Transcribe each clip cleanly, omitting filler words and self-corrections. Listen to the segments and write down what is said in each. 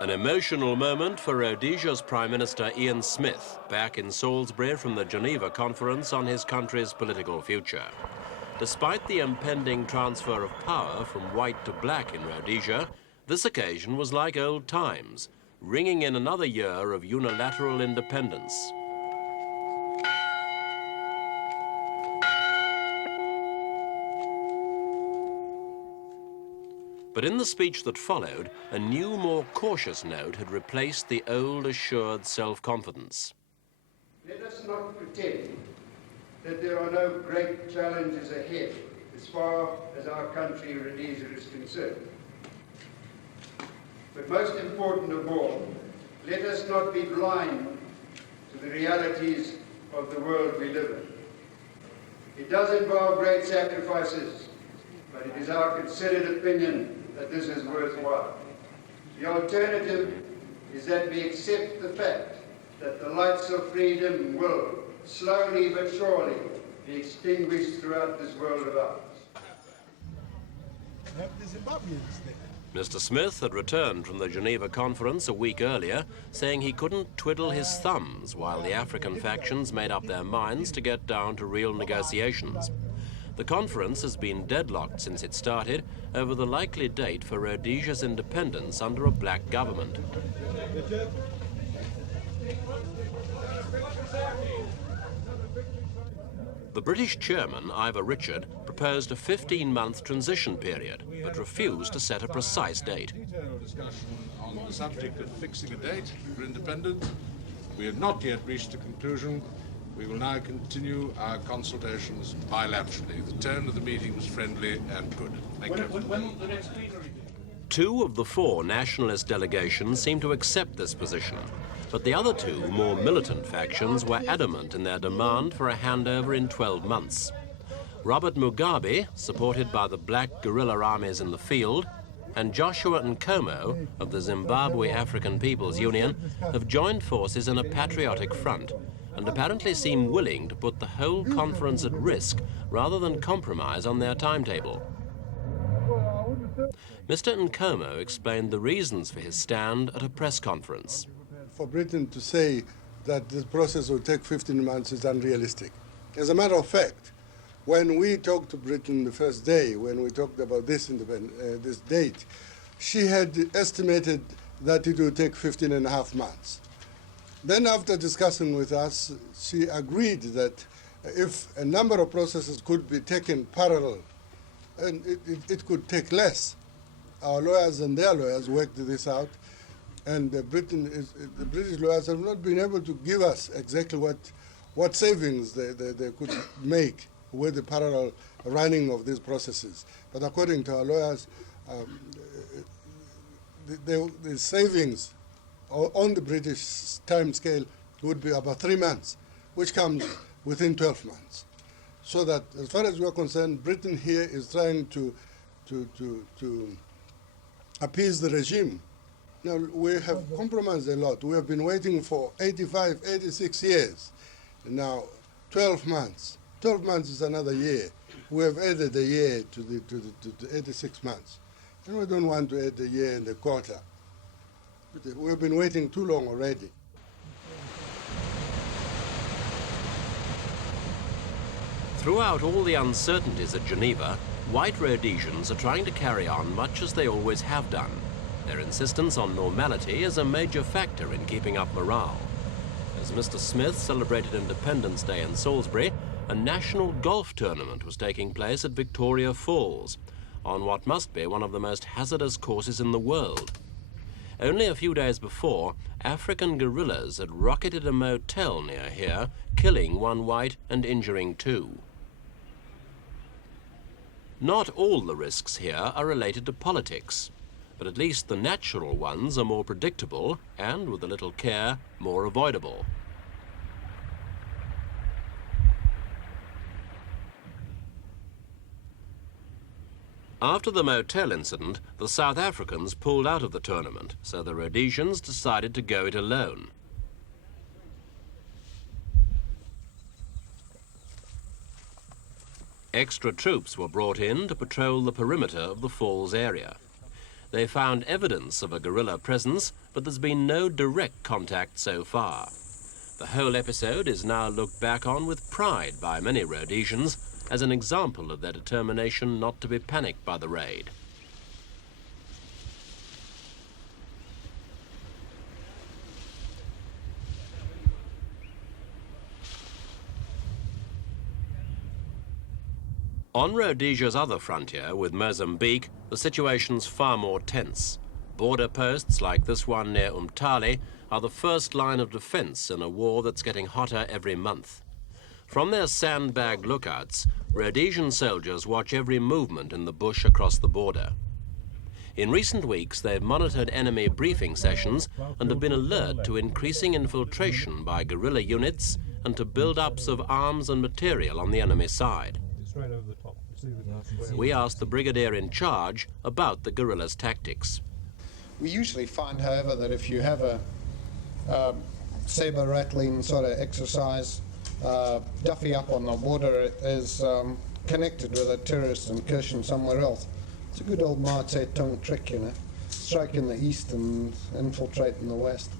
An emotional moment for Rhodesia's Prime Minister Ian Smith, back in Salisbury from the Geneva conference on his country's political future. Despite the impending transfer of power from white to black in Rhodesia, this occasion was like old times, ringing in another year of unilateral independence. But in the speech that followed, a new, more cautious note had replaced the old, assured self-confidence. Let us not pretend that there are no great challenges ahead as far as our country, Rhodesia, is concerned. But most important of all, let us not be blind to the realities of the world we live in. It does involve great sacrifices, but it is our considered opinion that this is worthwhile. The alternative is that we accept the fact that the lights of freedom will, slowly but surely, be extinguished throughout this world of ours. Mr. Smith had returned from the Geneva conference a week earlier, saying he couldn't twiddle his thumbs while the African factions made up their minds to get down to real negotiations. The conference has been deadlocked since it started over the likely date for Rhodesia's independence under a black government. The British chairman, Ivor Richard, proposed a 15-month transition period, but refused to set a precise date. Detailed discussion on the subject of fixing a date for independence. We have not yet reached a conclusion. We will now continue our consultations bilaterally. The tone of the meeting was friendly and good. Thank you. When will the next plenary be? 2 of the 4 nationalist delegations seemed to accept this position, but the other 2 more militant factions were adamant in their demand for a handover in 12 months. Robert Mugabe, supported by the black guerrilla armies in the field, and Joshua Nkomo of the Zimbabwe African People's Union have joined forces in a patriotic front and apparently seem willing to put the whole conference at risk rather than compromise on their timetable. Mr. Nkomo explained the reasons for his stand at a press conference. For Britain to say that this process will take 15 months is unrealistic. As a matter of fact, when we talked to Britain the first day, when we talked about this date, she had estimated that it would take 15 and a half months. Then after discussing with us, she agreed that if a number of processes could be taken parallel, and it could take less. Our lawyers and their lawyers worked this out, and the British lawyers have not been able to give us exactly what savings they could make with the parallel running of these processes. But according to our lawyers, the savings on the British time scale would be about 3 months, which comes within 12 months. So that, as far as we are concerned, Britain here is trying to appease the regime. Now, we have compromised a lot. We have been waiting for 85, 86 years. Now, 12 months. 12 months is another year. We have added a year to the 86 months. And we don't want to add a year and a quarter. We've been waiting too long already. Throughout all the uncertainties at Geneva, white Rhodesians are trying to carry on much as they always have done. Their insistence on normality is a major factor in keeping up morale. As Mr. Smith celebrated Independence Day in Salisbury, a national golf tournament was taking place at Victoria Falls, on what must be one of the most hazardous courses in the world. Only a few days before, African guerrillas had rocketed a motel near here, killing 1 white and injuring 2. Not all the risks here are related to politics, but at least the natural ones are more predictable and, with a little care, more avoidable. After the motel incident, the South Africans pulled out of the tournament, so the Rhodesians decided to go it alone. Extra troops were brought in to patrol the perimeter of the falls area. They found evidence of a guerrilla presence, but there's been no direct contact so far. The whole episode is now looked back on with pride by many Rhodesians as an example of their determination not to be panicked by the raid. On Rhodesia's other frontier with Mozambique, the situation's far more tense. Border posts like this one near Umtali are the first line of defense in a war that's getting hotter every month. From their sandbag lookouts, Rhodesian soldiers watch every movement in the bush across the border. In recent weeks, they've monitored enemy briefing sessions and have been alert to increasing infiltration by guerrilla units and to build-ups of arms and material on the enemy side. We asked the brigadier in charge about the guerrillas' tactics. We usually find, however, that if you have a saber-rattling sort of exercise, Duffy up on the border is connected with a terrorist incursion somewhere else. It's a good old Mao Tse-tung trick, you know, strike in the east and infiltrate in the west.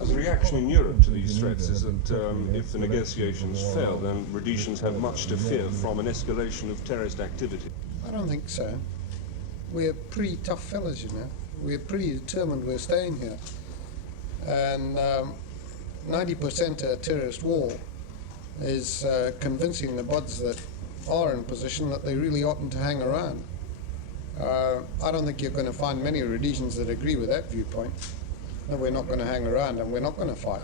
The reaction in Europe to these threats is that if the negotiations fail, then Rhodesians have much to fear from an escalation of terrorist activity. I don't think so. We're pretty tough fellas, you know. We're pretty determined we're staying here. And 90% of a terrorist war is convincing the buds that are in position that they really oughtn't to hang around. I don't think you're going to find many Rhodesians that agree with that viewpoint. That we're not going to hang around and we're not going to fight.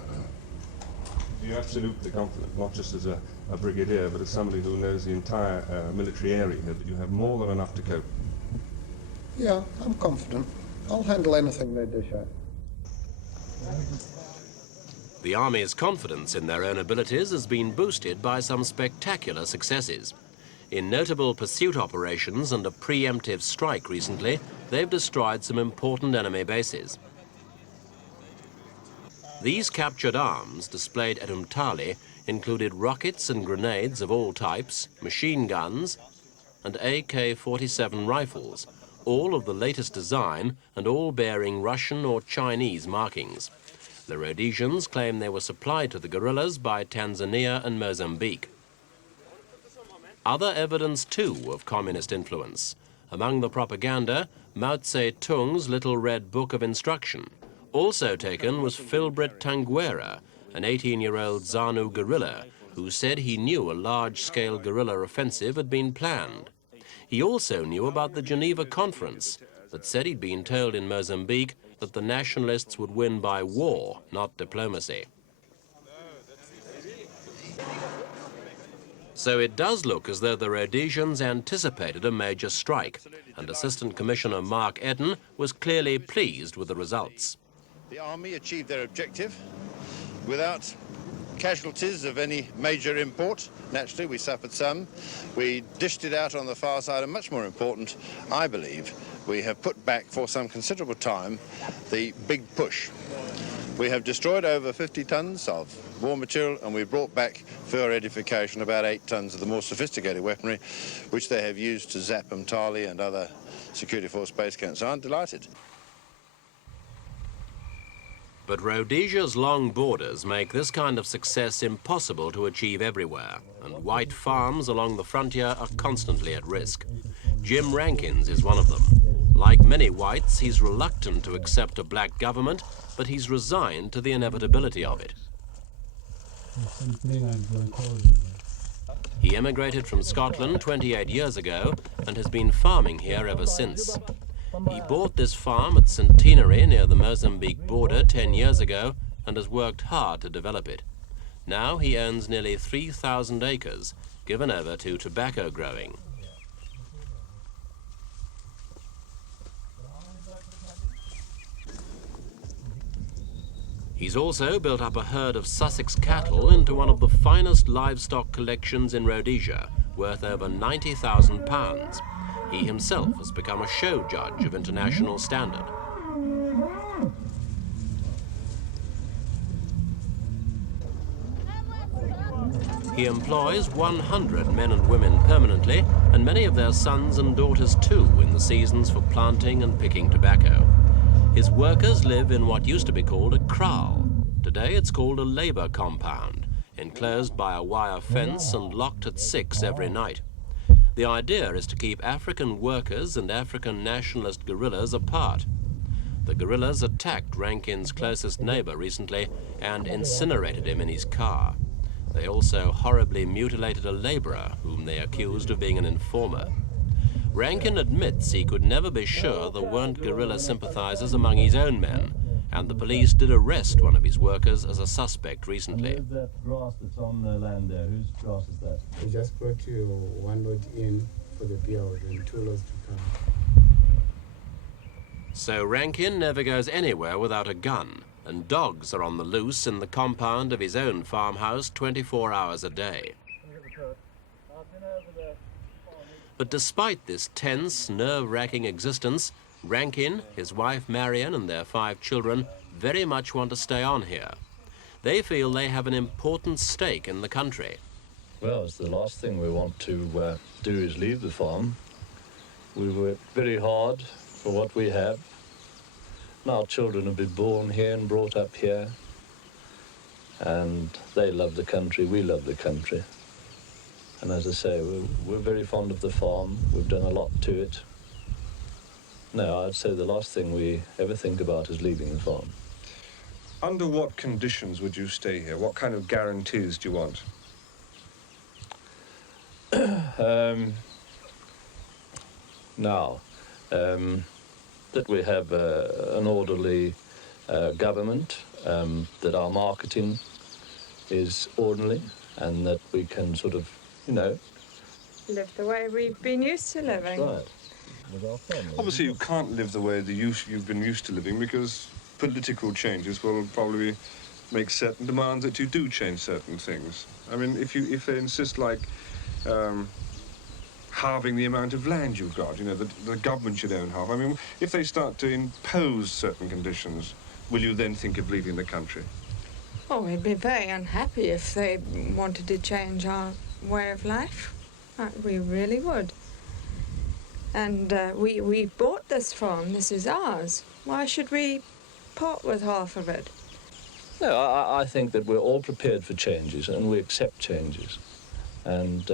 You're absolutely confident, not just as a brigadier, but as somebody who knows the entire military area, that you have more than enough to cope? Yeah, I'm confident. I'll handle anything they dish out. The Army's confidence in their own abilities has been boosted by some spectacular successes. In notable pursuit operations and a preemptive strike recently, they've destroyed some important enemy bases. These captured arms, displayed at Umtali, included rockets and grenades of all types, machine guns, and AK-47 rifles, all of the latest design and all bearing Russian or Chinese markings. The Rhodesians claim they were supplied to the guerrillas by Tanzania and Mozambique. Other evidence, too, of communist influence. Among the propaganda, Mao Tse-tung's Little Red Book of Instruction. Also taken was Philbert Tanguera, an 18-year-old ZANU guerrilla who said he knew a large-scale guerrilla offensive had been planned. He also knew about the Geneva Conference, but said he'd been told in Mozambique that the nationalists would win by war, not diplomacy. So it does look as though the Rhodesians anticipated a major strike, and Assistant Commissioner Mark Eden was clearly pleased with the results. The Army achieved their objective without casualties of any major import. Naturally, we suffered some. We dished it out on the far side, and much more important, I believe, we have put back for some considerable time the big push. We have destroyed over 50 tons of war material, and we've brought back, for our edification, about 8 tons of the more sophisticated weaponry, which they have used to zap Umtali and other security force base camps. So I'm delighted. But Rhodesia's long borders make this kind of success impossible to achieve everywhere, and white farms along the frontier are constantly at risk. Jim Rankins is one of them. Like many whites, he's reluctant to accept a black government, but he's resigned to the inevitability of it. He emigrated from Scotland 28 years ago and has been farming here ever since. He bought this farm at Centenary near the Mozambique border 10 years ago and has worked hard to develop it. Now he owns nearly 3,000 acres, given over to tobacco growing. He's also built up a herd of Sussex cattle into one of the finest livestock collections in Rhodesia, worth over £90,000. He himself has become a show judge of international standard. He employs 100 men and women permanently, and many of their sons and daughters too in the seasons for planting and picking tobacco. His workers live in what used to be called a kraal. Today it's called a labor compound, enclosed by a wire fence and locked at 6 every night. The idea is to keep African workers and African nationalist guerrillas apart. The guerrillas attacked Rankin's closest neighbor recently and incinerated him in his car. They also horribly mutilated a laborer whom they accused of being an informer. Rankin admits he could never be sure there weren't guerrilla sympathizers among his own men, and the police did arrest one of his workers as a suspect recently. Where's that grass that's on the land there? Whose grass is that? We just brought you one load in for the build and 2 loads to come. So Rankin never goes anywhere without a gun, and dogs are on the loose in the compound of his own farmhouse 24 hours a day. But despite this tense, nerve-wracking existence, Rankin, his wife Marion and their 5 children very much want to stay on here. They feel they have an important stake in the country. Well, it's the last thing we want to do is leave the farm. We work very hard for what we have. And our children have been born here and brought up here. And they love the country, we love the country. And as I say, we're very fond of the farm. We've done a lot to it. No, I'd say the last thing we ever think about is leaving the farm. Under what conditions would you stay here? What kind of guarantees do you want? That we have an orderly government, that our marketing is orderly, and that we can sort of, live the way we've been used to living. That's right. Obviously, you can't live the way you've been used to living, because political changes will probably make certain demands that you do change certain things. I mean, if they insist, like, halving the amount of land you've got, the government should own half. I mean, if they start to impose certain conditions, will you then think of leaving the country? Oh, we'd be very unhappy if they wanted to change our way of life. We really would. And we bought this farm. This is ours. Why should we part with half of it? No, I think that we're all prepared for changes, and we accept changes. And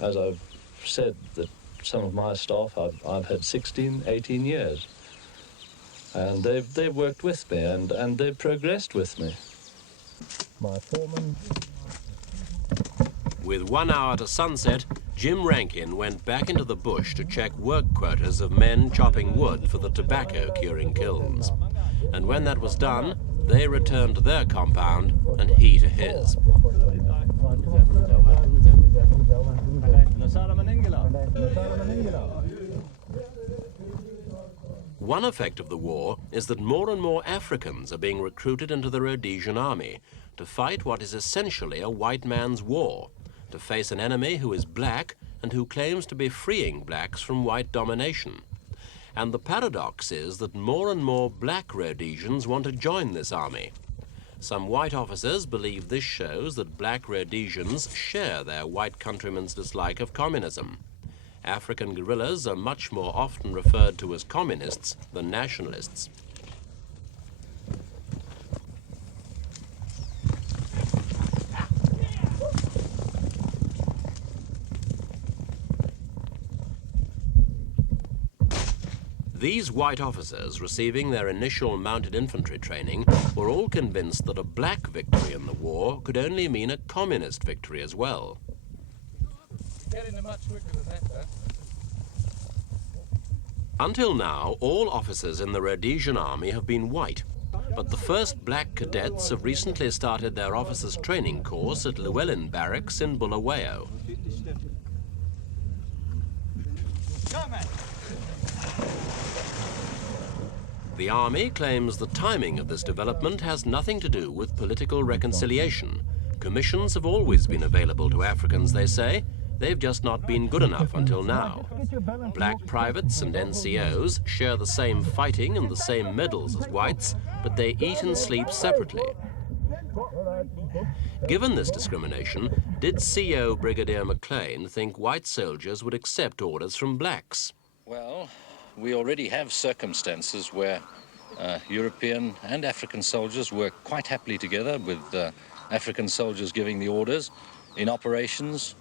as I've said, that some of my staff, I've had 16, 18 years. And they've worked with me, and they've progressed with me. My foreman. With 1 hour to sunset, Jim Rankin went back into the bush to check work quotas of men chopping wood for the tobacco curing kilns. And when that was done, they returned to their compound and he to his. One effect of the war is that more and more Africans are being recruited into the Rhodesian army to fight what is essentially a white man's war, to face an enemy who is black and who claims to be freeing blacks from white domination. And the paradox is that more and more black Rhodesians want to join this army. Some white officers believe this shows that black Rhodesians share their white countrymen's dislike of communism. African guerrillas are much more often referred to as communists than nationalists. These white officers receiving their initial mounted infantry training were all convinced that a black victory in the war could only mean a communist victory as well. Until now, all officers in the Rhodesian army have been white, but the first black cadets have recently started their officers' training course at Llewellyn Barracks in Bulawayo. The army claims the timing of this development has nothing to do with political reconciliation. Commissions have always been available to Africans, they say. They've just not been good enough until now. Black privates and NCOs share the same fighting and the same medals as whites, but they eat and sleep separately. Given this discrimination, Did CO Brigadier McLean think white soldiers would accept orders from blacks? Well, we already have circumstances where European and African soldiers work quite happily together, with African soldiers giving the orders in operations,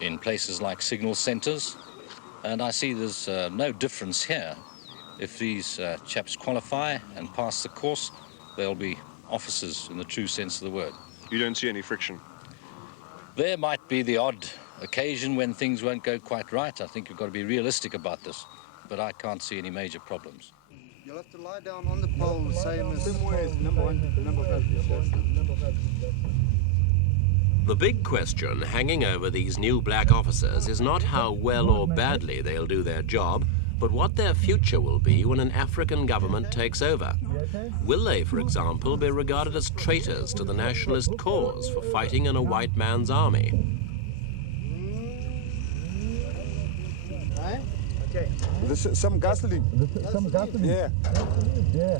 in places like signal centres, and I see there's no difference here. If these chaps qualify and pass the course, they'll be officers in the true sense of the word. You don't see any friction? There might be the odd occasion when things won't go quite right. I think you've got to be realistic about this, but I can't see any major problems. You'll have to lie down on the pole, same as... The big question hanging over these new black officers is not how well or badly they'll do their job, but what their future will be when an African government takes over. Will they, for example, be regarded as traitors to the nationalist cause for fighting in a white man's army? Okay. This is some gasoline. Some gasoline? Yeah. Yeah.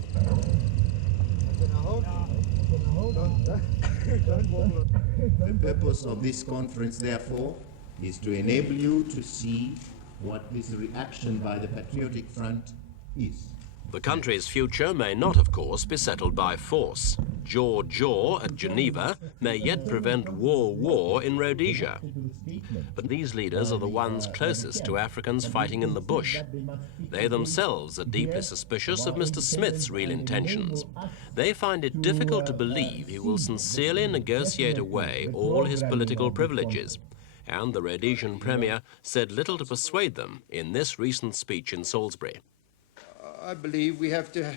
The purpose of this conference, therefore, is to enable you to see what this reaction by the Patriotic Front is. The country's future may not, of course, be settled by force. Jaw at Geneva may yet prevent war in Rhodesia. But these leaders are the ones closest to Africans fighting in the bush. They themselves are deeply suspicious of Mr. Smith's real intentions. They find it difficult to believe he will sincerely negotiate away all his political privileges. And the Rhodesian Premier said little to persuade them in this recent speech in Salisbury. I believe we have to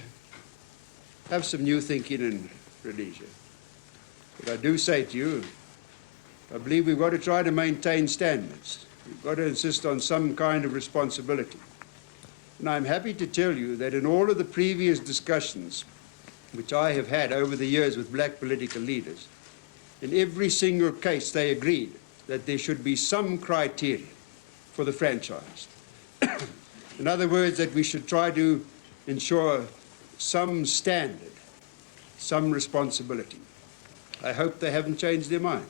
have some new thinking in Rhodesia. But I do say to you, I believe we've got to try to maintain standards. We've got to insist on some kind of responsibility. And I'm happy to tell you that in all of the previous discussions which I have had over the years with black political leaders, in every single case they agreed that there should be some criteria for the franchise. In other words, that we should try to ensure some standard, some responsibility. I hope they haven't changed their mind.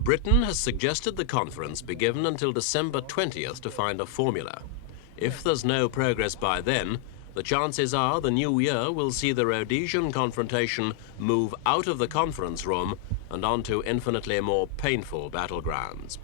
Britain has suggested the conference be given until December 20th to find a formula. If there's no progress by then, the chances are the new year will see the Rhodesian confrontation move out of the conference room and onto infinitely more painful battlegrounds.